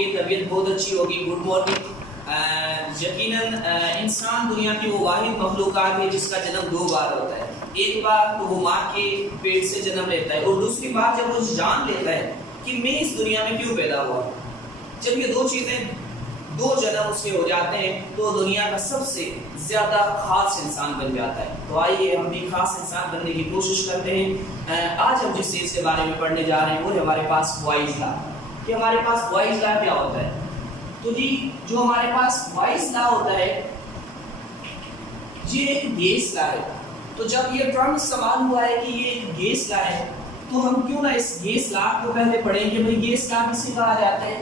होंगे, तबीयत बहुत अच्छी होगी। Good morning. यकीनन इंसान दुनिया की वो वाहिद मखलूक़ात है जिसका जन्म 2 बार होता है। एक बार तो वो माँ के पेट से जन्म लेता है, और दूसरी बार जब वो जान लेता है कि मैं इस दुनिया में क्यों पैदा हुआ। जब ये 2 चीज़ें, 2 जन्म उसके हो जाते हैं, तो दुनिया का सबसे ज़्यादा खास इंसान बन जाता है। तो आइए हम भी खास इंसान बनने की कोशिश करते हैं। आज हम जिस चीज़ के बारे में पढ़ने जा रहे हैं वो है हमारे पास बॉयज़ लॉ। कि हमारे पास बॉयज़ लॉ क्या होता है। तो जी जो हमारे पास बॉयज़ लॉ होता है ये एक गेस लॉ है। तो जब ये टर्म इस्तेमाल हुआ है कि ये एक गेस लॉ है, तो हम क्यों ना इस गेस लॉ को पहले पढ़ें कि भाई गेस लॉ किसे कहा जाता है।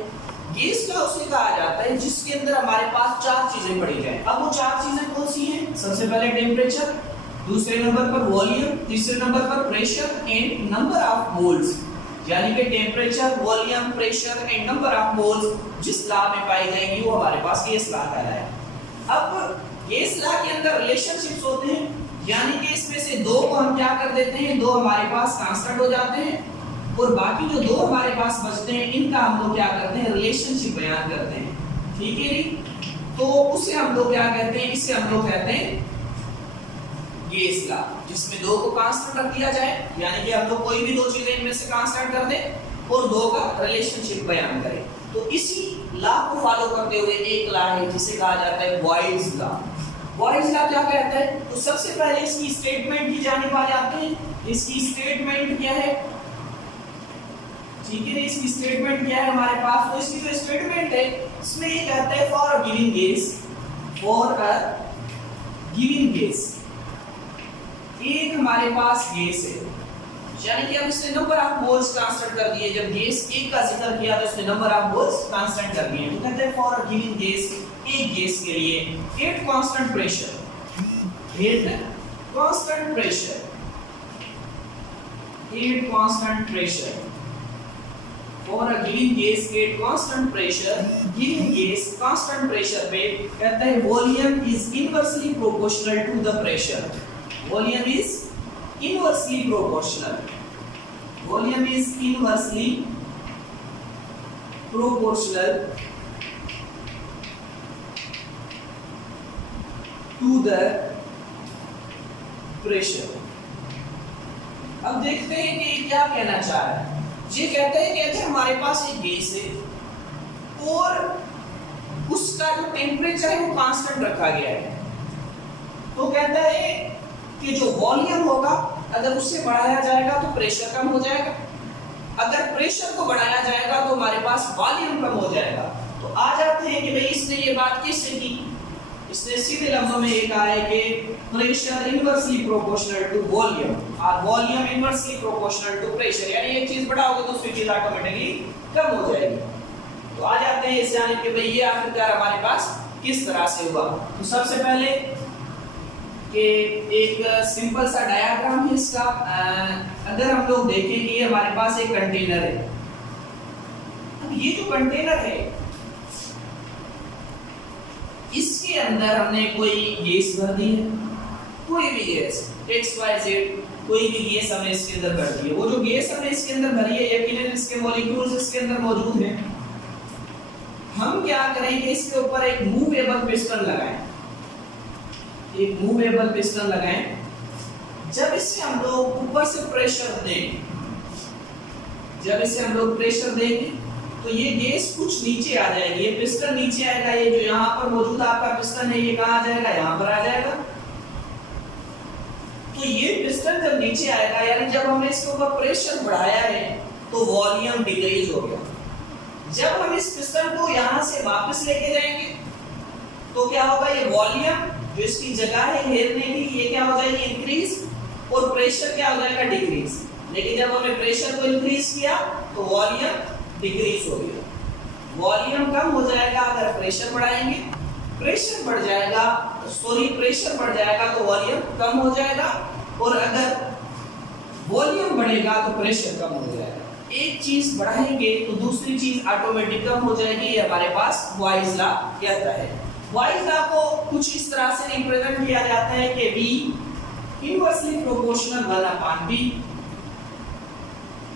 गेस लॉ उसे कहा जाता है जिसके अंदर हमारे पास 4 चीजें पढ़ी जाए। अब वो 4 चीजें कौन सी हैं? सबसे पहले टेम्परेचर, दूसरे नंबर पर वॉल्यूम, तीसरे नंबर पर pressure and number of moles. यानी कि temperature, volume, pressure and number of moles जिस लॉ में पाई जाएंगी वो हमारे पास गेस लॉ कहलाएगा। अब गेस लॉ के अंदर रिलेशनशिप्स होते हैं, यानी कि इसमें से 2 को हम क्या कर देते हैं, 2 हमारे पास कांस्टेंट हो जाते हैं, और बाकी जो 2 हमारे पास बचते हैं इनका हम लोग क्या करते हैं, रिलेशनशिप बयान करते हैं। ठीक है जी। तो उसे हम लोग क्या कहते हैं, इसे हम लोग कहते हैं गेस लॉ, जिसमें 2 को कांस्टेंट रख दिया जाए, यानी कि हम लोग कोई भी 2 चीजें इनमें से कांस्टेंट कर दें और 2 का रिलेशनशिप बयान करें। तो इसी लॉ को फॉलो करते हुए एक लॉ है जिसे कहा जाता है बॉयज़ लॉ। बॉयज़ लॉ क्या कहता है? तो सबसे पहले इसकी स्टेटमेंट की जानिब आ जाते हैं। इसकी स्टेटमेंट क्या है? ठीक है, इसकी स्टेटमेंट क्या है हमारे पास? तो इसकी जो स्टेटमेंट है इसमें ये कहता है for a given gas, for a given gas, एक हमारे पास गेस है, यानी कि अब इसने नंबर ऑफ मोल्स कांस्टेंट कर दिए। जब गेस एक का जिक्र किया तो इसने नंबर ऑफ मोल्स कांस्टेंट कर दिए। तो कहते हैं फॉर अ गिवन गेस, एक गेस के लिए at constant pressure, at constant pressure, at constant pressure for a given gas at constant pressure, given gas constant pressure पे कहता है volume is inversely proportional to the pressure, volume is inversely proportional, volume is inversely proportional to the pressure। अब देखते हैं कि ये क्या कहना चाह रहा है। ये कहते हैं कि अगर हमारे पास एक गैस है और उसका जो टेम्परेचर है वो कांस्टेंट रखा गया है, तो कहता है कि जो वॉल्यूम होगा अगर उससे बढ़ाया जाएगा तो प्रेशर कम हो जाएगा, अगर प्रेशर को बढ़ाया जाएगा तो हमारे पास वॉल्यूम कम हो जाएगा। तो आ जाते हैं कि भाई इसने ये बात किससे की? इसने सीधे लफ्जों में ये कहा है कि pressure inversely proportional to volume और volume inversely proportional to pressure, यानी एक चीज बढ़ाओगे तो दूसरी चीज ऑटोमेटिकली कम हो जाएगी। तो आ जाते हैं इस जानिब कि भाई ये आखिरकार हमारे पास किस तरह से हुआ। तो सबसे पहले कि एक सिंपल सा डायग्राम है इसका। अगर हम लोग देखें कि ये हमारे पास एक कंटेनर है, अब ये जो कंटेनर है इसके अंदर हमने कोई गैस भर दी है, कोई भी गैस XYZ, कोई भी गैस हमने इसके अंदर भर दी है। वो जो गैस हमने इसके अंदर भरी है यकीनन इसके मॉलिक्यूल्स इसके अंदर मौजूद हैं। हम क्या करेंगे, इसके ऊपर एक मूवेबल पिस्टन लगाएं, एक मूवेबल पिस्टन लगाएं। जब इसे हम लोग ऊपर से प्रेशर दें, जब इसे हम लोग प्रेशर देंगे तो ये गैस कुछ नीचे आ जाएगी, ये पिस्टन नीचे आएगा। ये जो यहाँ पर मौजूद आपका पिस्टन है ये कहाँ आ जाएगा? यहाँ पर आ जाएगा। तो ये पिस्टन जब नीचे आएगा, यानी जब हमने इसके ऊपर प्रेशर बढ़ाया है तो वॉल्यूम डिक्रीज हो गया। जब हम इस पिस्टन को यहाँ से वापस लेके जाएंगे तो क्या होगा, ये वॉल्यूम जो इसकी जगह है घेरने की ये क्या हो जाएगी? इंक्रीज, और प्रेशर क्या हो जाएगा? डिक्रीज। लेकिन जब हमने प्रेशर को इंक्रीज किया तो वॉल्यूम डिक्रीज हो गया। वॉल्यूम कम हो जाएगा अगर प्रेशर बढ़ाएंगे, प्रेशर बढ़ जाएगा, प्रेशर बढ़ जाएगा तो वॉल्यूम कम हो जाएगा, और अगर वॉल्यूम बढ़ेगा तो प्रेशर कम हो जाएगा। एक चीज बढ़ाएंगे तो दूसरी चीज ऑटोमेटिक कम हो जाएगी। ये हमारे पास बॉयज़ लॉ कहता है। बॉयज़ लॉ को कुछ इस तरह से रिप्रेजेंट किया जाता है कि V इनवर्सली प्रोपोर्शनल 1/B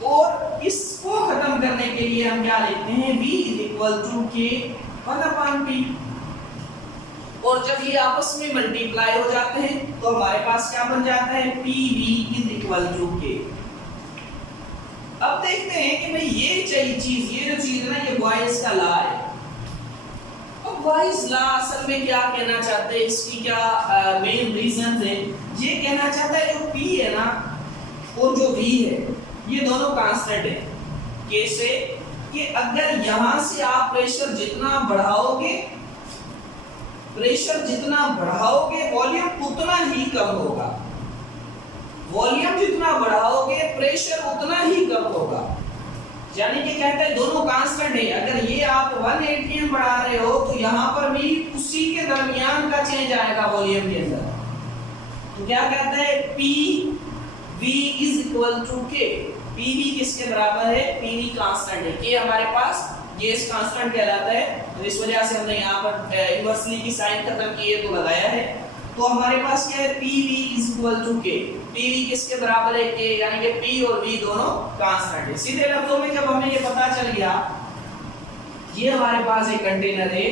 और इसको खत्म करने के लिए हम क्या लिखते हैं, V इक्वल टू के 1/P। और जब ये आपस में मल्टीप्लाई हो जाते हैं तो हमारे पास क्या बन जाता है, PV इज इक्वल टू के। अब देखते हैं कि भाई ये चीज, ये जो चीज है ना, ये बॉयज का लॉ है। अब बॉयज लॉ असल में क्या कहना चाहते हैं, इसकी क्या मेन रीजन है, ये कहना चाहता है जो P है ना और जो V है ये दोनों कांस्टेंट है। कैसे कि अगर यहां से आप प्रेशर जितना बढ़ाओगे, वॉल्यूम उतना ही कम होगा। वॉल्यूम जितना बढ़ाओगे प्रेशर उतना ही कम होगा। यानी कि कहता है दोनों कांस्टेंट है। अगर ये आप 1 atm बढ़ा रहे हो तो यहाँ पर भी उसी के दरमियान का चेंज आएगा वॉल्यूम के अंदर। तो क्या कहता है, PV इज इक्वल टू के। PV किसके बराबर है, PV कांस्टेंट है, के हमारे पास गैस कांस्टेंट कहलाता है। तो इस वजह से हमने यहाँ पर इनवर्सली की साइन खत्म की है तो लगाया है। तो हमारे पास क्या है, PV इज इक्वल टू के। PV किसके बराबर है, के, यानी कि P और V दोनों कांस्टेंट है। सीधे लफ्जों में जब हमें ये पता चल गया, ये हमारे पास एक कंटेनर है।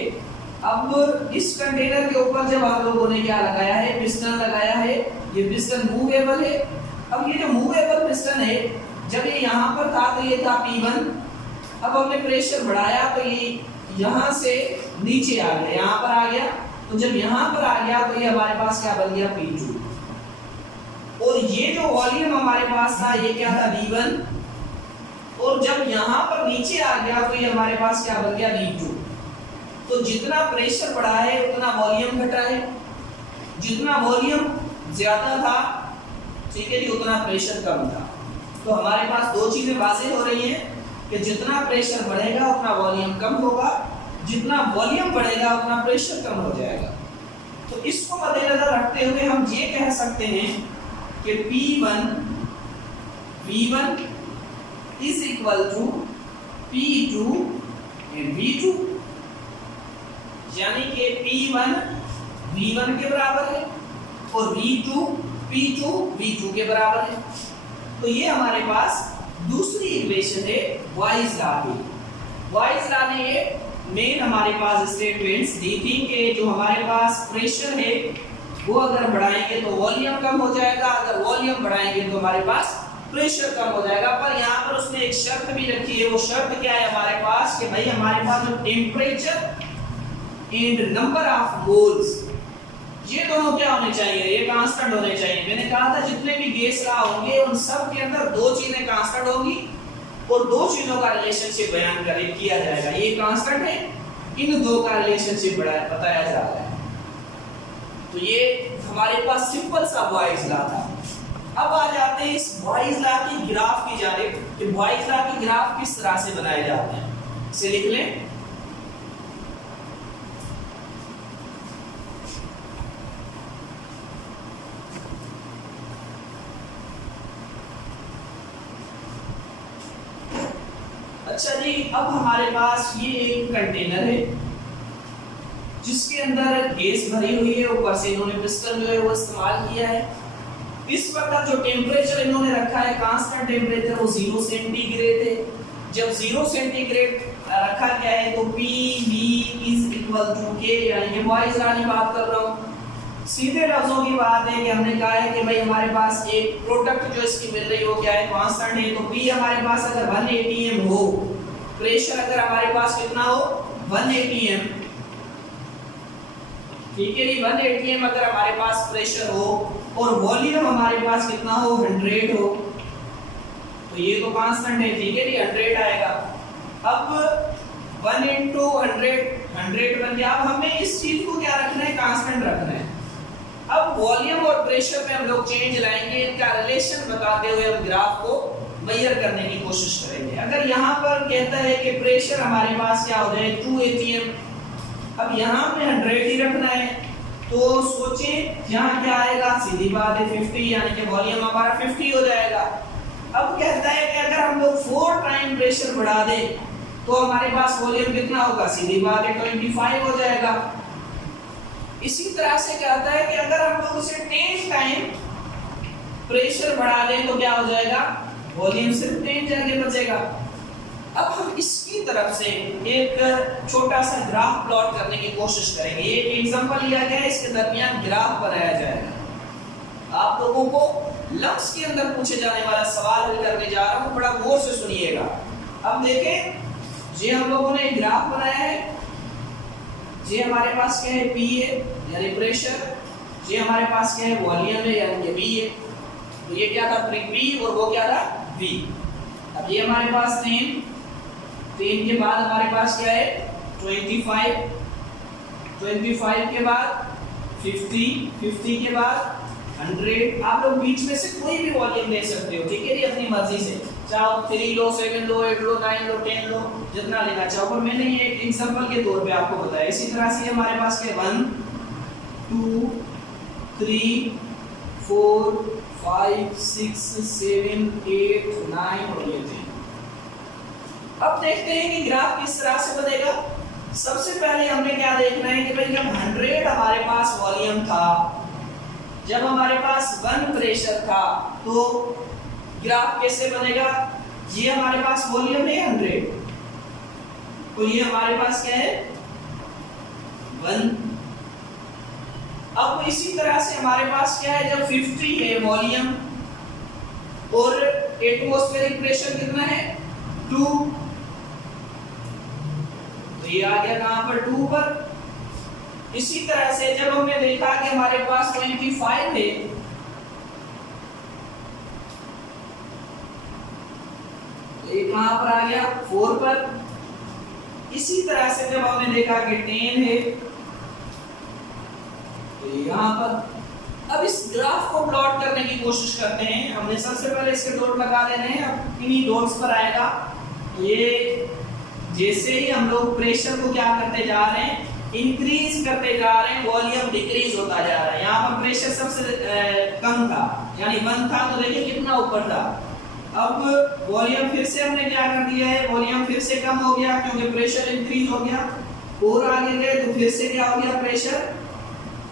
अब इस कंटेनर के ऊपर जब हम लोगों ने क्या लगाया है, पिस्टन लगाया है। ये पिस्टन मूवेबल है। अब ये जो मूवेबल पिस्टन है, जब ये यहाँ पर था तो ये था P1। अब हमने प्रेशर बढ़ाया तो ये यहाँ से नीचे आ गया, यहाँ पर आ गया। तो जब यहाँ पर आ गया तो ये हमारे पास क्या बन गया, P2। और ये जो वॉल्यूम हमारे पास था ये क्या था, V1। और जब यहाँ पर नीचे आ गया तो ये हमारे पास क्या बन गया, V2। तो जितना प्रेशर बढ़ा है उतना वॉल्यूम घटा है। जितना वॉल्यूम ज्यादा था, ठीक है जी, उतना प्रेशर कम था। तो हमारे पास दो चीजें वाज़ेह हो रही हैं कि जितना प्रेशर बढ़ेगा उतना वॉल्यूम कम होगा, जितना वॉल्यूम बढ़ेगा उतना प्रेशर कम हो जाएगा। तो इसको मद्देनजर रखते हुए हम ये कह सकते हैं कि P1 V1 is equal to P2 and V2। यानी कि P1 V1 के बराबर है और P2 V2 के बराबर है। तो ये हमारे पास दूसरी इक्वेशन है बॉयज लॉ की। बॉयज लॉ ने ये मेन हमारे पास स्टेटमेंट्स दी थी कि जो हमारे पास प्रेशर है वो अगर बढ़ाएंगे तो वॉल्यूम कम हो जाएगा, अगर वॉल्यूम बढ़ाएंगे तो हमारे पास प्रेशर कम हो जाएगा। पर यहाँ पर उसने एक शर्त भी रखी है। वो शर्त क्या है हमारे पास कि भाई हमारे पास जो temperature and number of moles, ये दोनों क्या होने चाहिए, ये कांस्टेंट होने चाहिए। मैंने कहा था जितने भी गैस लॉ होंगे उन सब के अंदर दो चीजें कांस्टेंट होंगी और दो चीजों का रिलेशनशिप बयान किया जाएगा। ये कांस्टेंट है, इन दो का रिलेशनशिप बताया जा रहा है। तो ये हमारे पास सिंपल सा बॉयज लॉ था। अब आ जाते हैं इस बॉयज लॉ की ग्राफ की जानिब कि बॉयज लॉ की ग्राफ किस तरह से बनाए जाते हैं। इसे लिख लें। अच्छा जी, अब हमारे पास ये एक कंटेनर है जिसके अंदर गैस भरी हुई है। ऊपर से इन्होंने पिस्टन जो है वो इस्तेमाल किया है। इस वक्त जो टेम्परेचर इन्होंने रखा है कांस्टेंट टेम्परेचर, वो 0 सेंटीग्रेड है। जब 0 सेंटीग्रेड रखा गया है तो PV इज इक्वल टू के, यानी कि बॉयज लॉ की बात कर रहा हूँ। सीधे लफ्जों की बात है कि हमने कहा है कि भाई हमारे पास एक प्रोडक्ट जो इसकी मिल रही है वो क्या है, कांस्टेंट है। तो P हमारे पास अगर 1 atm हो, प्रेशर अगर हमारे पास कितना हो 1 atm, ठीक है जी, 1 atm अगर हमारे पास प्रेशर हो और वॉल्यूम हमारे पास कितना हो 100 हो, तो ये तो कांस्टेंट है, ठीक है जी, 100 आएगा। अब 1 into 100 बन गया। अब हमें इस चीज को क्या रखना है, कांस्टेंट रखना है। अब वॉल्यूम और प्रेशर में हम लोग चेंज लाएंगे, इनका रिलेशन बताते हुए हम ग्राफ को मेजर करने की कोशिश करेंगे। अगर यहाँ पर कहता है कि प्रेशर हमारे पास क्या हो जाए 2 atm, अब यहाँ पे 100 ही रखना है, तो सोचें यहाँ क्या आएगा, सीधी बात है 50, यानी कि वॉल्यूम हमारा 50 हो जाएगा। अब कहता है कि अगर हम लोग 4 टाइम प्रेशर बढ़ा दें तो हमारे पास वॉल्यूम कितना होगा, सीधी बात है 25 हो जाएगा। इसी तरह से कहता है कि अगर हम लोग इसे 10 टाइम प्रेशर बढ़ा दें तो क्या हो जाएगा वॉल्यूम सिर्फ 10 जगह बचेगा। अब हम इसकी तरफ से एक छोटा सा ग्राफ प्लॉट करने की कोशिश करेंगे। एक एग्जांपल लिया गया है, इसके दरमियान ग्राफ बनाया जाएगा। आप लोगों को लफ्ज के अंदर पूछे जाने वाला सवाल हल करने जा रहा हूं, बड़ा गौर से सुनिएगा। अब देखें, ये हम लोगों ने एक ग्राफ बनाया है। ये हमारे पास क्या है, P है यानी प्रेशर। ये हमारे पास क्या है, वॉल्यूम है यानी कि V है। तो ये क्या था, P और वो क्या था, V। अब ये हमारे पास 10 के बाद हमारे पास क्या है 25 के बाद 50 के बाद 100। आप लोग बीच में से कोई भी वॉल्यूम ले सकते हो, ठीक है जी, अपनी मर्जी से। चाहो 3 लो, 7 लो, 8 लो, 9 लो, 10 लो, जितना लेना चाहो। पर मैंने ये एक एग्जांपल के तौर पे आपको बताया। इसी तरह से हमारे पास क्या 1 2 3 4 5 6 7 8 9 और ये 10। अब देखते हैं कि ग्राफ किस तरह से बनेगा। सबसे पहले हमने क्या देखना है कि भाई जब 100 हमारे पास वॉल्यूम था, जब हमारे पास 1 प्रेशर था, तो ग्राफ कैसे बनेगा। ये हमारे पास वॉल्यूम है 100, तो ये हमारे पास क्या है 1। अब इसी तरह से हमारे पास क्या है, जब 50 है वॉल्यूम और एटमॉस्फेरिक प्रेशर कितना है 2, तो ये आ गया कहां पर 2 पर। इसी तरह से जब हमने देखा कि हमारे पास 25 है, तो ये कहां पर आ गया 4 पर। इसी तरह से जब हमने देखा कि 10 है, तो यहां पर। अब इस ग्राफ को प्लॉट करने की कोशिश करते हैं। हमने सबसे पहले इसके डॉट लगा देने हैं। अब इन्हीं डॉट्स पर आएगा ये, जैसे ही हम लोग प्रेशर को क्या करते जा रहे हैं, इंक्रीज करते जा रहे हैं, वॉल्यूम डिक्रीज होता जा रहा है। यहाँ पर प्रेशर सबसे कम था यानी 1 था, तो देखिए कितना ऊपर था। अब वॉल्यूम फिर से हमने क्या कर दिया है, वॉल्यूम फिर से कम हो गया क्योंकि प्रेशर इंक्रीज हो गया। और आगे गए तो फिर से क्या हो गया, प्रेशर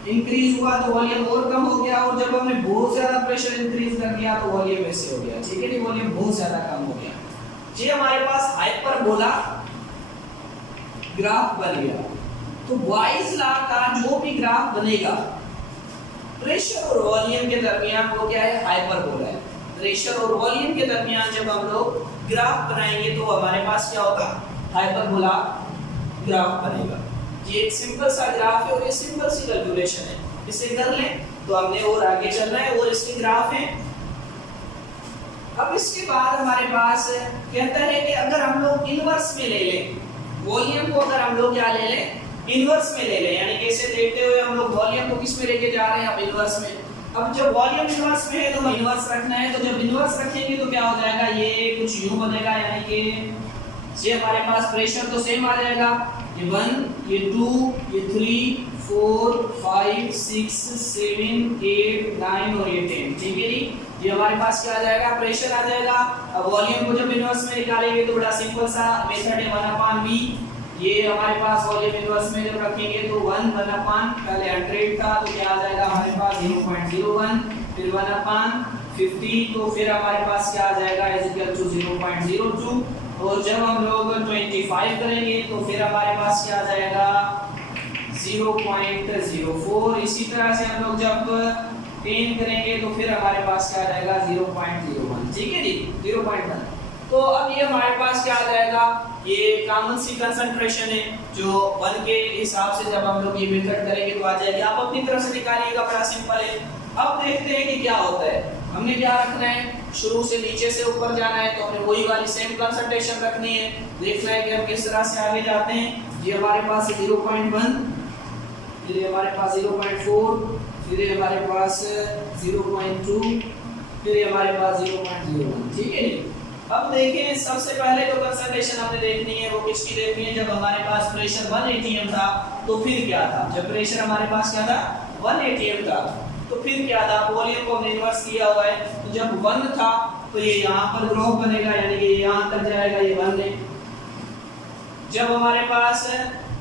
इंक्रीज हुआ तो वॉल्यूम और कम हो गया। और जब हमने बहुत ज्यादा प्रेशर इंक्रीज कर दिया तो वॉल्यूम ऐसे हो गया, ठीक है जी, वॉल्यूम बहुत ज्यादा कम हो गया। ये हमारे पास हाइपरबोला ग्राफ बन गया। तो बॉयज लॉ का जो भी ग्राफ बनेगा, प्रेशर और वॉल्यूम के दरमियान वो क्या है, हाइपरबोला है। प्रेशर और वॉल्यूम के दरमियान जब हम लोग ग्राफ बनाएंगे तो हमारे पास क्या होगा, हाइपरबोला ग्राफ बनेगा। ये एक सिंपल सा ग्राफ है और ये सिंपल सी कैलकुलेशन है, इसे कर लें तो हमने और आगे चलना है। और इसके ग्राफ है। अब इसके बाद हमारे पास कहता है कि अगर हम लोग इनवर्स में ले लें वॉल्यूम को, अगर हम लोग क्या ले लें, इनवर्स में ले लें, यानी कैसे देखते हुए हम लोग वॉल्यूम को किस में लेके जा रहे हैं, अब इनवर्स में। अब जब वॉल्यूम इनवर्स में है तो इनवर्स रखना है। तो जब इनवर्स रखेंगे तो क्या हो जाएगा, ये कुछ यूं बनेगा, यानी कि ये हमारे पास प्रेशर तो सेम आ जाएगा, ये 1 ये 2 ये 3 4 5 6 7 8 9 और ये 10, ठीक है जी। ये हमारे पास क्या आ जाएगा, प्रेशर आ जाएगा। अब वॉल्यूम को जब इनवर्स में निकालेंगे तो बड़ा सिंपल सा मेथड है 1/v। ये हमारे पास वॉल्यूम इनवर्स में जब रखेंगे तो 1/, पहले 100 था तो क्या आ जाएगा हमारे पास 0.01, फिर 1/50, तो फिर हमारे पास क्या आ जाएगा =0.02। और जब हम लोग 25 करेंगे तो फिर हमारे पास क्या आ जाएगा 0.04। इसी तरह से हम लोग जब 10 करेंगे तो फिर हमारे पास क्या आ जाएगा 0.01, ठीक है जी, 0.1। तो अब ये हमारे पास क्या आ जाएगा, ये कॉमन सी कंसंट्रेशन है जो 1 के हिसाब से जब हम लोग ये मेथड करेंगे तो आ जाएगी। आप अपनी तरफ से निकालिएगा, बड़ा सिंपल है। अब देखते हैं कि क्या होता है। हमने क्या रखना है, शुरू से नीचे से ऊपर जाना है, तो हमें वही वाली सेम कंसंट्रेशन रखनी है। देखना है कि हम किस तरह से आगे जाते हैं। ये हमारे पास 0.1, फिर हमारे पास 0.4, फिर हमारे पास 0.2, फिर हमारे पास 0.01, ठीक है जी। अब देखें, सबसे पहले तो कंसंट्रेशन हमने देखनी है, वो किसकी देखनी है, जब हमारे पास प्रेशर 1 atm था तो फिर क्या था, जब प्रेशर हमारे पास क्या था 1 atm था तो फिर क्या था, वॉल्यूम को हमने इन्वर्स किया हुआ है। तो जब 1 था तो ये यहाँ पर ग्राफ बनेगा, यानी कि यहाँ तक जाएगा, ये 1 है। जब हमारे पास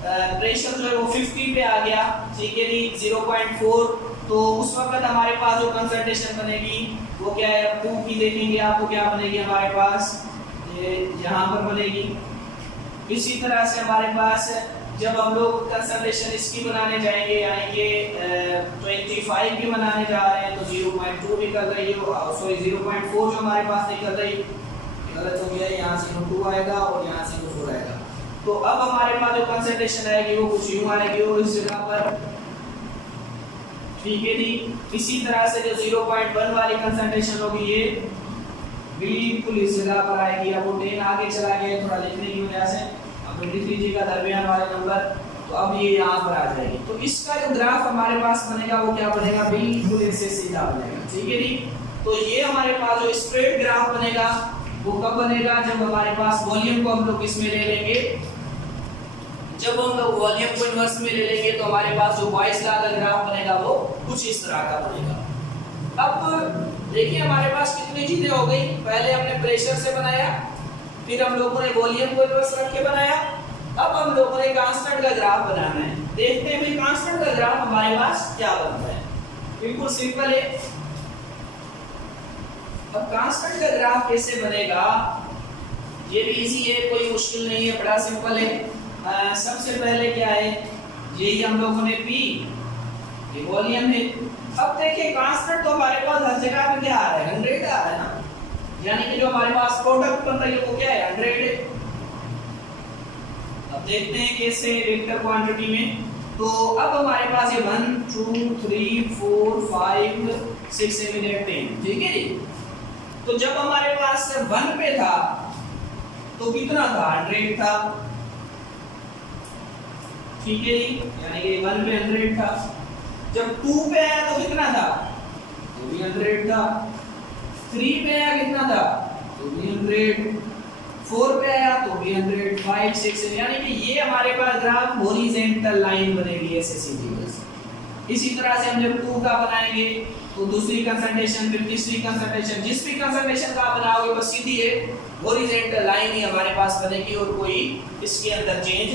प्रेशर जो है वो 50 पे आ गया, ठीक है जी, 0.4, तो उस वक्त हमारे पास जो कंसंट्रेशन बनेगी वो क्या है 2 की देखेंगे आपको क्या बनेगी हमारे पास, ये यहाँ पर बनेगी। इसी तरह से हमारे पास जब हम लोग कंसंट्रेशन इसकी बनाने जाएंगे, यानी कि 25 की बनाने जा रहे हैं, तो 0.2 निकल रही है, सॉरी 0.4 जो हमारे पास निकल रही, गलत हो गया, यहाँ से 2 आएगा और यहाँ से 4 आएगा। तो अब हमारे पास जो कंसंट्रेशन आएगी वो कुछ यूं आएगी और इस जगह पर, ठीक है जी। इसी तरह से जो 0.1 वाली कंसंट्रेशन होगी ये बिल्कुल इस जगह पर आएगी। अब वो 10 आगे चला गया थोड़ा लिखने की वजह से, अब लिख लीजिएगा दरमियान वाले नंबर, तो अब ये यहाँ पर आ जाएगी। तो इसका जो ग्राफ हमारे पास बनेगा वो क्या बनेगा, बिल्कुल इससे सीधा बनेगा, ठीक है जी। तो ये हमारे पास जो स्ट्रेट ग्राफ बनेगा वो कब बनेगा, जब हमारे पास वॉल्यूम को हम लोग इसमें ले लेंगे, जब हम लोग वॉल्यूम को इन्वर्स में ले लेंगे तो हमारे पास जो बॉयस लॉ का ग्राफ बनेगा वो कुछ इस तरह का बनेगा। अब देखिए हमारे पास कितनी चीजें हो गई, पहले हमने प्रेशर से बनाया, फिर हम लोगों ने वॉल्यूम को इन्वर्स रख के बनाया, अब हम लोगों ने कांस्टेंट का ग्राफ बनाना है। देखते हैं भाई कांस्टेंट का ग्राफ हमारे पास क्या बनता है। बिल्कुल सिंपल है। अब कांस्टेंट का ग्राफ कैसे बनेगा, ये भी इजी है, कोई मुश्किल नहीं है, बड़ा सिंपल है। सबसे पहले क्या है, यही हम लोगों ने पी, ये वॉल्यूम है। अब देखिए कांस्टेंट तो हमारे पास हर जगह पे क्या आ रहा है, 100 आ रहा है ना, यानी कि जो हमारे पास प्रोडक्ट बन रही है वो क्या है, 100 है। अब देखते हैं कैसे वेक्टर क्वांटिटी में, तो अब हमारे पास ये 1 2 3 4 5 6 7 8 10, ठीक है जी। तो जब हमारे पास 1 पे था तो कितना था, 100 था, ठीक है जी, यानी कि 1 पे 100 था। जब 2 पे आया तो कितना था, तो भी 100 था। 3 पे आया कितना था, तो भी 100। 4 पे आया तो भी 100, 5 6, यानी कि ये हमारे पास ग्राफ हॉरिजॉन्टल लाइन बनेगी ऐसे सीधी बस। इसी तरह से हम जब 2 का बनाएंगे तो दूसरी कंसंट्रेशन, फिर तीसरी कंसंट्रेशन, जिस भी कंसंट्रेशन का बनाओगे बस सीधी है हॉरिजॉन्टल लाइन ही हमारे पास बनेगी और कोई इसके अंदर चेंज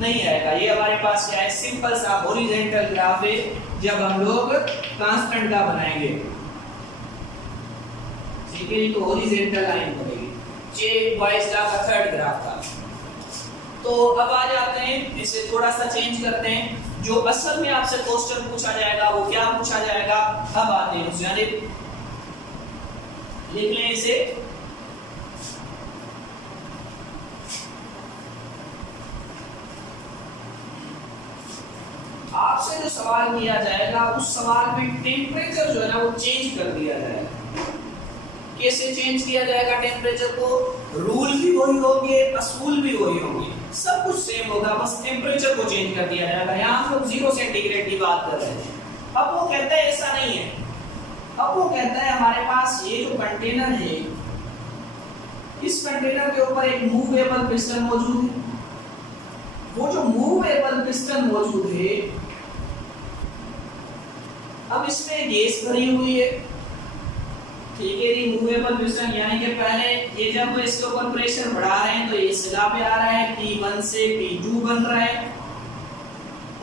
नहीं आएगा। ये हमारे पास क्या है, सिंपल सा हॉरिजॉन्टल ग्राफ है जब हम लोग कांस्टेंट का बनाएंगे, ठीक है। तो हॉरिजॉन्टल लाइन बनेगी, ये बॉयस लॉ का थर्ड ग्राफ था। तो अब आ जाते हैं, इसे थोड़ा सा चेंज करते हैं, जो असल में आपसे क्वेश्चन पूछा जाएगा वो क्या पूछा जाएगा। अब आते हैं यानी लिख लें इसे, आपसे जो सवाल किया जाएगा उस सवाल में टेम्परेचर जो है ना वो चेंज कर दिया जाएगा। कैसे चेंज किया जाएगा टेम्परेचर को, रूल भी वही होंगे, असूल भी वही होंगे, सब कुछ सेम होगा, बस टेम्परेचर को चेंज कर दिया जाएगा। यहाँ हम लोग 0 सेंटीग्रेड की बात कर रहे हैं। अब वो कहता है ऐसा नहीं है, अब वो कहता है हमारे पास ये जो कंटेनर है, इस कंटेनर के ऊपर एक मूवेबल पिस्टन मौजूद है। वो जो मूवेबल पिस्टन मौजूद है, अब इसमें गैस भरी हुई है, ठीक है जी। मूवेबल पिस्टन यानी कि पहले ये जब इसके ऊपर प्रेशर बढ़ा रहे हैं तो ये सिला पे आ रहा है, P1 से P2 बन रहा है,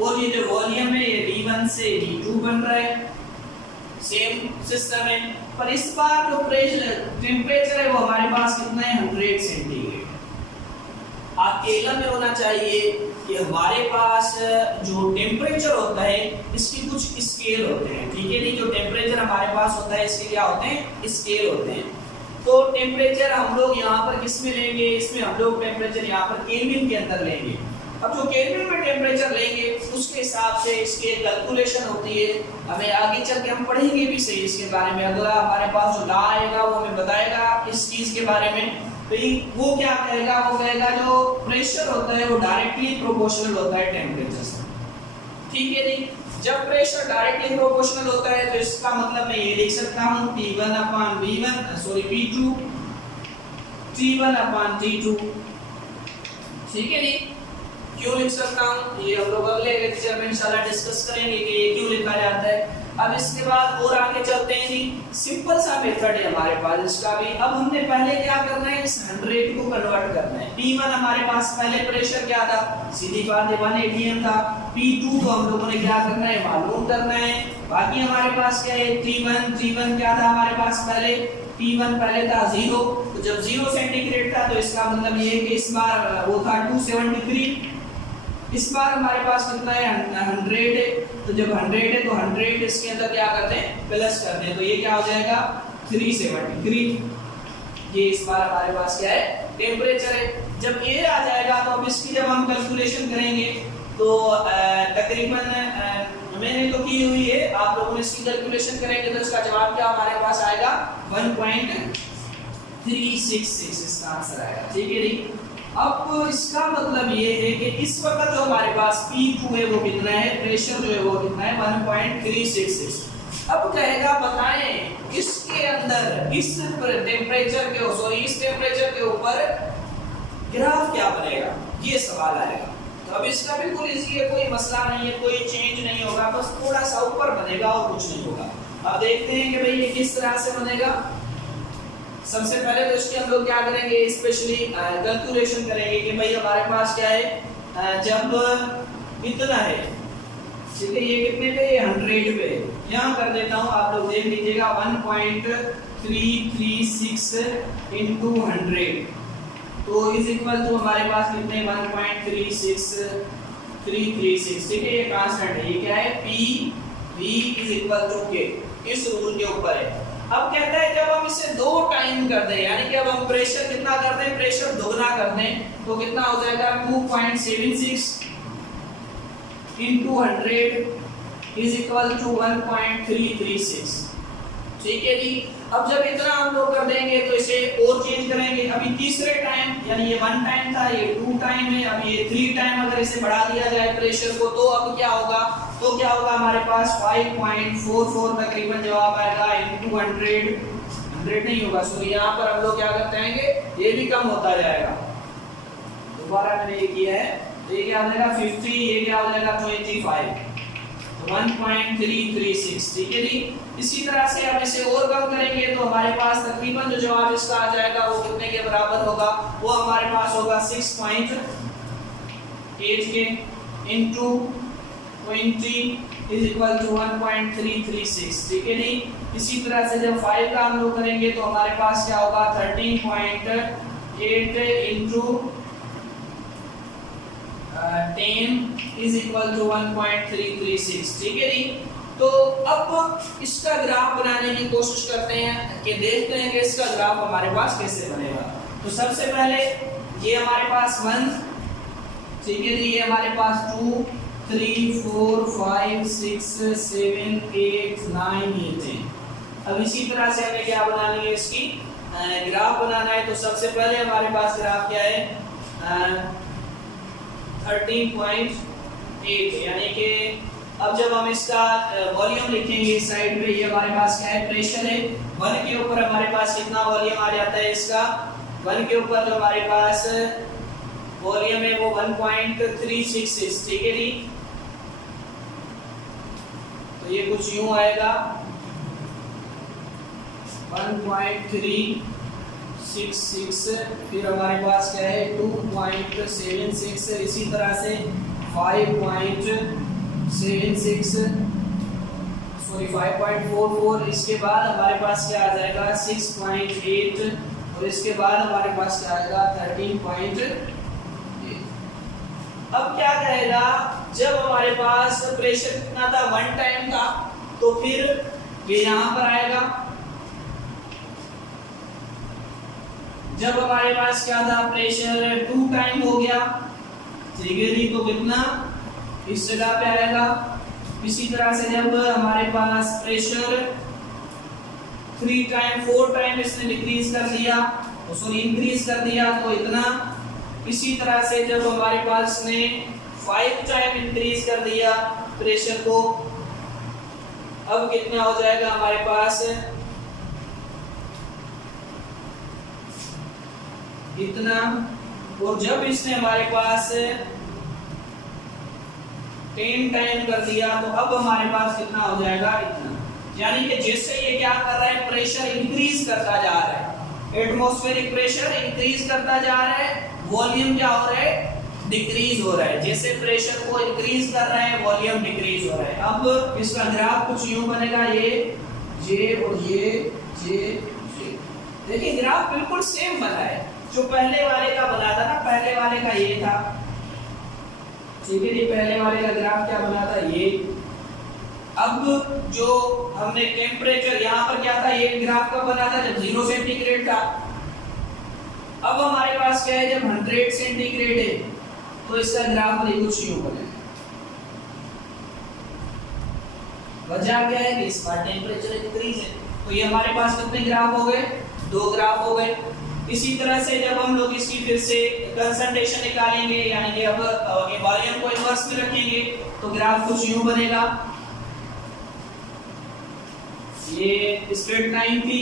और ये जो वॉल्यूम है ये V1 से V2 बन रहा है, सेम सिस्टम है। पर इस बार जो प्रेशर टेम्परेचर है वो हमारे पास कितना है, 100 सेंटीग्रेड। आपके इल्म में होना चाहिए कि हमारे पास जो टेम्परेचर होता है इसकी कुछ स्केल होते हैं, ठीक है जी। जो टेम्परेचर हमारे पास होता है इसके क्या होते हैं, स्केल होते हैं। तो टेम्परेचर हम लोग यहाँ पर किस में लेंगे, इसमें हम लोग टेम्परेचर यहाँ पर केल्विन के अंदर लेंगे। अब जो केल्विन में टेम्परेचर लेंगे उसके हिसाब से इसके कैलकुलेशन होती है, हमें आगे चल के हम पढ़ेंगे भी सही इसके बारे में। अगला हमारे पास जो लॉ आएगा वो हमें बताएगा इस चीज के बारे में। तो वो क्या कहेगा, वो कहेगा जो प्रेशर होता है वो डायरेक्टली प्रोपोर्शनल होता है टेम्परेचर से, ठीक है जी। जब प्रेशर डायरेक्टली प्रोपोर्शनल होता है तो इसका मतलब मैं ये लिख सकता हूँ P2 T1/T2, ठीक है जी। क्यों लिख सकता हूँ ये हम लोग अगले लेक्चर में इंशाल्लाह डिस्कस करेंगे कि ये क्यों लिखा जाता है। अब इसके बाद और आगे चलते हैं जी, सिंपल सा मेथड है हमारे पास इसका भी। अब हमने पहले क्या करना है, इस 100 को कन्वर्ट करना है। P1 हमारे पास पहले प्रेशर क्या था, सीधी बात है 1 atm था। P2 को हम लोगों ने क्या करना है, मालूम करना है, बाकी हमारे पास क्या है T1 क्या था हमारे पास पहले, T1 पहले था 0, तो जब 0 सेंटीग्रेड था तो इसका मतलब ये है कि इस बार वो था 273, इस बार हमारे पास कितना है 100 है, तो जब 100 है तो 100 इसके अंदर क्या करते हैं प्लस करते हैं, तो ये क्या हो जाएगा 373, ये इस बार हमारे पास क्या है टेम्परेचर है। जब ये आ जाएगा तो अब इसकी जब हम कैलकुलेशन करेंगे तो तकरीबन मैंने तो की हुई है, आप लोगों ने इसकी कैलकुलेशन करेंगे तो इसका जवाब क्या हमारे पास आएगा 1.366 इसका आंसर आएगा, ठीक है जी। अब इसका मतलब ये है कि इस वक्त जो हमारे पास P2 है वो कितना है, प्रेशर जो है वो कितना है 1.366। अब कहेगा बताएं इसके अंदर इस टेम्परेचर के इस टेम्परेचर के ऊपर ग्राफ क्या बनेगा, ये सवाल आएगा। तो अब इसका बिल्कुल इजी है, कोई मसला नहीं है, कोई चेंज नहीं होगा, बस थोड़ा सा ऊपर बनेगा और कुछ नहीं होगा। अब देखते हैं कि भाई ये किस तरह से बनेगा। सबसे पहले तो इसके हम लोग क्या करेंगे, स्पेशली कैलकुलेशन करेंगे कि भाई हमारे पास क्या है जब इतना है, ठीक है, ये कितने पे 100 पे, यहाँ कर देता हूँ आप लोग देख लीजिएगा 1.336 into 100, तो इज इक्वल टू हमारे पास कितने 1.36336, ठीक है, ये कांस्टेंट है, ये क्या है P V is equal to K, इस रूल के ऊपर है। अब कहता है जब हम इसे 2 टाइम कर दें, यानी कि अब हम प्रेशर कितना कर दें, प्रेशर दोगुना कर दें, तो कितना हो जाएगा 2.76 into 100 इज इक्वल टू 1.336, ठीक है जी। अब जब इतना हम लोग कर देंगे तो इसे और चेंज करेंगे, अभी तीसरे टाइम, यानी ये 1 टाइम था, ये 2 टाइम है, अब ये 3 टाइम अगर इसे बढ़ा दिया जाए प्रेशर को, तो अब क्या होगा, तो क्या होगा हमारे पास 5.44 तकरीबन जवाब आएगा इनटू 100 नहीं होगा, सॉरी यहाँ पर हम लोग क्या करते हैं ये भी कम होता जाएगा, दोबारा मैंने ये किया है, तो ये क्या हो जाएगा 50, ये क्या हो जाएगा 25, 1.336, ठीक है जी। इसी तरह से अब इसे और कम करेंगे तो हमारे पास तकरीबन जो जवाब इसका आ जाएगा वो कितने के बराबर होगा, वो हमारे पास होगा 6.8 के इनटू 20 इज इक्वल टू 1.336, ठीक है जी। इसी तरह से जब 5 का हम लोग करेंगे तो हमारे पास क्या होगा 13.8 इनटू 10 इज इक्वल टू 1.336, ठीक है जी। तो अब इसका ग्राफ बनाने की कोशिश करते हैं कि देखते हैं कि इसका ग्राफ हमारे पास कैसे बनेगा। तो सबसे पहले ये हमारे पास 1, ठीक है जी, ये हमारे पास 2 3 4 5 6 7 8 9 ये थे। अब इसी तरह से हमें क्या बनानी है, इसकी ग्राफ बनाना है। तो सबसे पहले हमारे पास ग्राफ क्या है 13.8, यानी कि अब जब हम इसका वॉल्यूम लिखेंगे इस साइड पे, ये हमारे पास क्या है प्रेशर है, 1 के ऊपर हमारे पास कितना वॉल्यूम आ जाता है इसका, 1 के ऊपर जो हमारे पास वॉल्यूम है वो 1.366, ठीक है जी। तो ये कुछ यूं आएगा 1.366, फिर हमारे पास क्या है 2.76, इसी तरह से 5.44, इसके बाद हमारे पास क्या आ जाएगा 6.8, और इसके बाद हमारे पास क्या आएगा 13.8। अब क्या कहेगा, जब हमारे पास प्रेशर कितना था 1 टाइम था, तो फिर ये यहाँ पर आएगा। जब हमारे पास क्या था प्रेशर 2 टाइम हो गया, ठीक है जी, तो कितना इस जगह पे आएगा। इसी तरह से जब हमारे पास प्रेशर 3 टाइम 4 टाइम इसने डिक्रीज कर दिया, सॉरी इंक्रीज कर दिया, तो इतना। इसी तरह से जब हमारे पास ने 5 टाइम इंक्रीज कर दिया प्रेशर को, अब कितना हो जाएगा हमारे पास इतना। और जब इसने हमारे पास 10 टाइम कर दिया, तो अब हमारे पास कितना हो जाएगा इतना। यानी कि जैसे ये क्या कर रहा है प्रेशर इंक्रीज करता जा रहा है, एटमॉस्फेरिक प्रेशर इंक्रीज करता जा रहा है, वॉल्यूम क्या हो रहा है डिक्रीज हो रहा है, जैसे प्रेशर को इंक्रीज कर रहे हैं वॉल्यूम डिक्रीज हो रहा है। अब इसका ग्राफ कुछ यूं बनेगा, ये और ये। देखिए ग्राफ बिल्कुल सेम बना है, जो पहले वाले का बना था ना, पहले वाले का ये था, ठीक है जी, पहले वाले का ग्राफ क्या बना था ये। अब जो हमने टेम्परेचर यहाँ पर क्या था, ये ग्राफ कब बना था, जब 0 सेंटीग्रेड था। अब हमारे पास क्या है, जब 100 सेंटीग्रेड है तो इसका ग्राफ कुछ यूं बनेगा। वजह क्या है कि इस बार टेम्परेचर इंक्रीज है, तो ये हमारे पास कितने ग्राफ हो गए, 2 ग्राफ हो गए। इसी तरह से जब हम लोग इसकी फिर से कंसंट्रेशन निकालेंगे, यानी कि अब वॉल्यूम को इन्वर्स में रखेंगे, तो ग्राफ कुछ यूं बनेगा। ये स्ट्रेट लाइन थी,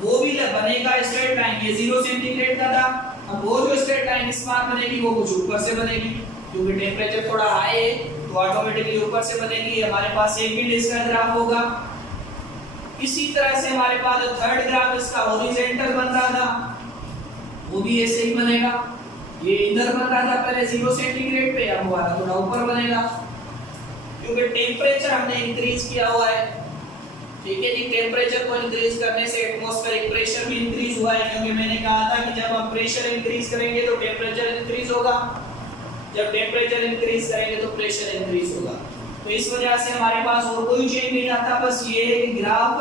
वो भी बनेगा स्ट्रेट लाइन, ये 0 सेंटीग्रेड का था। अब वो जो स्ट्रेट लाइन इस बार बनेगी वो कुछ ऊपर से बनेगी, क्योंकि टेम्परेचर थोड़ा हाई है तो ऑटोमेटिकली ऊपर से बनेगी। हमारे पास एक ही इसका ग्राफ होगा। इसी तरह से हमारे पास जो थर्ड ग्राफ इसका हॉरिजॉन्टल बन रहा था, वो भी ऐसे ही बनेगा। ये इधर बन रहा था पहले 0 सेंटीग्रेड पे, अब हमारा थोड़ा ऊपर बनेगा, क्योंकि टेम्परेचर हमने इंक्रीज किया हुआ है, ठीक है जी। टेम्परेचर को इंक्रीज करने से एटमॉस्फेरिक प्रेशर भी इंक्रीज हुआ है, क्योंकि मैंने कहा था कि जब हम प्रेशर इंक्रीज करेंगे तो टेम्परेचर इंक्रीज होगा, जब टेम्परेचर इंक्रीज करेंगे तो प्रेशर इंक्रीज होगा। तो इस वजह से हमारे पास और कोई चेंज नहीं आता, बस ये है कि ग्राफ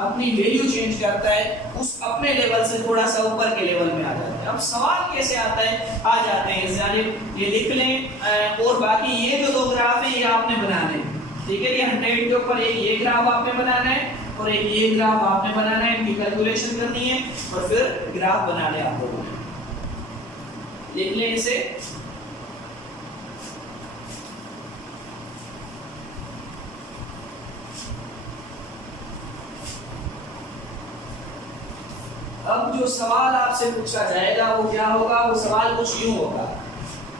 अपनी वैल्यू चेंज करता है, उस अपने लेवल से थोड़ा सा ऊपर के लेवल में आ जाता है। अब सवाल कैसे आता है, आ जाते हैं, यानी ये लिख लें, और बाकी ये जो 2 ग्राफ है ये आपने बनाने हैं, ठीक है। ये 100 के ऊपर एक ये ग्राफ आपने बनाना है और एक ये ग्राफ आपने बनाना है, इनकी कैलकुलेशन करनी है और फिर ग्राफ बनाने आप लोगों ने। लिख लें इसे। अब जो सवाल आपसे पूछा जाएगा वो क्या होगा, वो सवाल कुछ यूं होगा।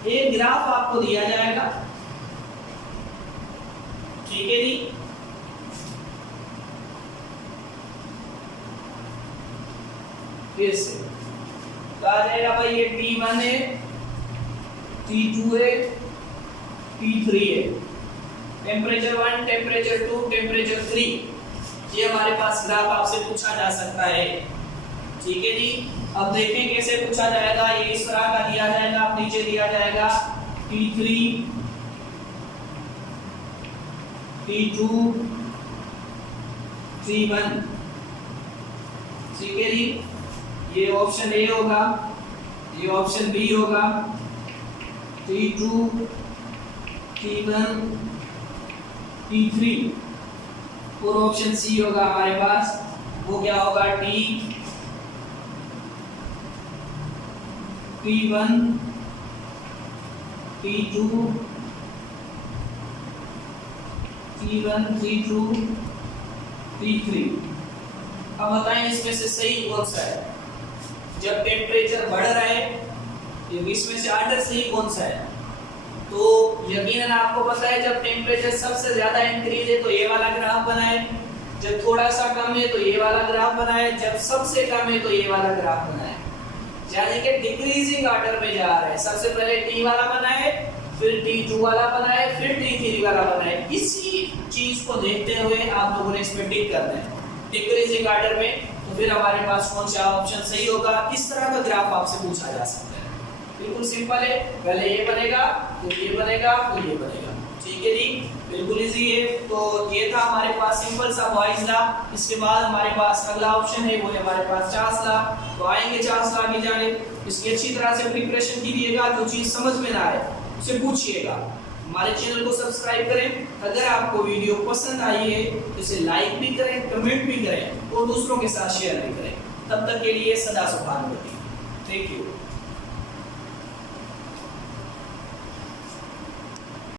एक ग्राफ आपको दिया जाएगा, ठीक है जी, फिर से कहा जाएगा भाई ये T1 है, T2 है, T3 है, टेम्परेचर 1, टेम्परेचर 2, टेम्परेचर 3, ये हमारे पास ग्राफ आपसे पूछा जा सकता है, ठीक है जी। अब देखें कैसे पूछा जाएगा। ये इस तरह का दिया जाएगा, अब नीचे दिया जाएगा T3, T2, T1, ठीक है जी। ये ऑप्शन ए होगा, ये ऑप्शन बी होगा, T2, T1, T3, और ऑप्शन सी होगा हमारे पास, वो क्या होगा, T1, T2, T1, T2, T3। अब बताएं इसमें से सही कौन सा है। जब टेम्परेचर बढ़ रहा है, ये इसमें से आर्डर सही कौन सा है, तो यकीनन आपको पता है जब टेम्परेचर सबसे ज्यादा इंक्रीज है तो ये वाला ग्राफ बनाए, जब थोड़ा सा कम है तो ये वाला ग्राफ बनाए, जब सबसे कम है तो ये वाला ग्राफ बनाए, यानी कि डिक्रीजिंग ऑर्डर में जा रहा है। सबसे पहले T वाला बनाए, फिर T2 वाला बनाए, फिर T3 वाला बनाए। इसी चीज को देखते हुए आप लोगों ने इसमें टिक करना है डिक्रीजिंग ऑर्डर में, तो फिर हमारे पास कौन सा ऑप्शन सही होगा। इस तरह का ग्राफ आपसे पूछा जा सकता है, बिल्कुल सिंपल है। पहले ये बनेगा, फिर ये बनेगा, फिर ये बनेगा, ठीक है जी, बिल्कुल इजी है। तो ये था हमारे पास सिंपल सा बॉयज लॉ। इसके बाद हमारे पास अगला ऑप्शन है, वो है हमारे पास चार्ल्स लॉ। तो आएंगे चार्ल्स लॉ की जानिब। इसकी अच्छी तरह से प्रिपरेशन कीजिएगा, जो चीज समझ में ना आए उसे पूछिएगा। हमारे चैनल को सब्सक्राइब करें। अगर आपको वीडियो पसंद आई है तो इसे लाइक भी करें, कमेंट भी करें और दूसरों के साथ शेयर भी करें। तब तक के लिए सदा सुभान होती। Thank you.